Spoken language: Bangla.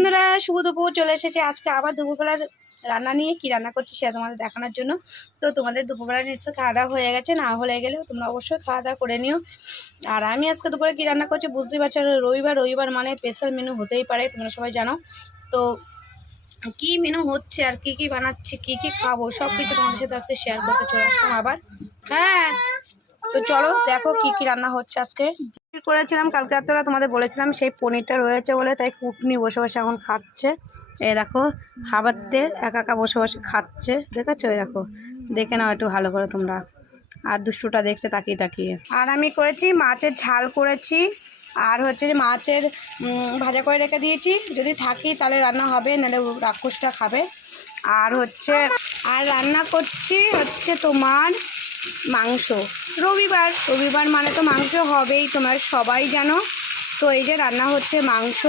বন্ধুরা, শুভ দুপুর চলে এসেছে। আজকে আবার দুপুরবেলার রান্না নিয়ে কি রান্না করছি সেটা তোমাদের দেখানোর জন্য। তো তোমাদের দুপুরবেলা নিশ্চয়ই খাওয়া দাওয়া হয়ে গেছে, না হয়ে গেলেও তোমরা অবশ্যই খাওয়া দাওয়া করে নিও। আর আমি আজকে দুপুরে কি রান্না করছি বুঝতেই পারছো, রবিবার মানে স্পেশাল মেনু হতেই পারে, তোমরা সবাই জানো। তো কি মেনু হচ্ছে আর কি বানাচ্ছি, কি খাবো, সব কিছু তোমাদের সাথে আজকে শেয়ার করতে চলে আসলাম আবার। হ্যাঁ, তো চলো দেখো কি রান্না হচ্ছে আজকে। করেছিলাম কালকে রাত্রে, তোমাদের বলেছিলাম সেই পনিরটা রয়েছে বলে, তাই কুটনি বসে বসে এখন খাচ্ছে। এই দেখো হাবাতে একা বসে বসে খাচ্ছে, দেখেছো? এই দেখো, দেখে নাও একটু ভালো করে তোমরা। আর দুষ্টুটা দেখছে তাকিয়ে। আর আমি করেছি মাছের ঝাল করেছি, আর হচ্ছে যে মাছের ভাজা করে রেখে দিয়েছি, যদি থাকি তাহলে রান্না হবে, নাহলে রাক্ষসটা খাবে। আর রান্না করছি হচ্ছে তোমার মাংস। রবিবার মানে তো মাংস হবেই, তোমার সবাই জানো। তো এই যে রান্না হচ্ছে মাংস,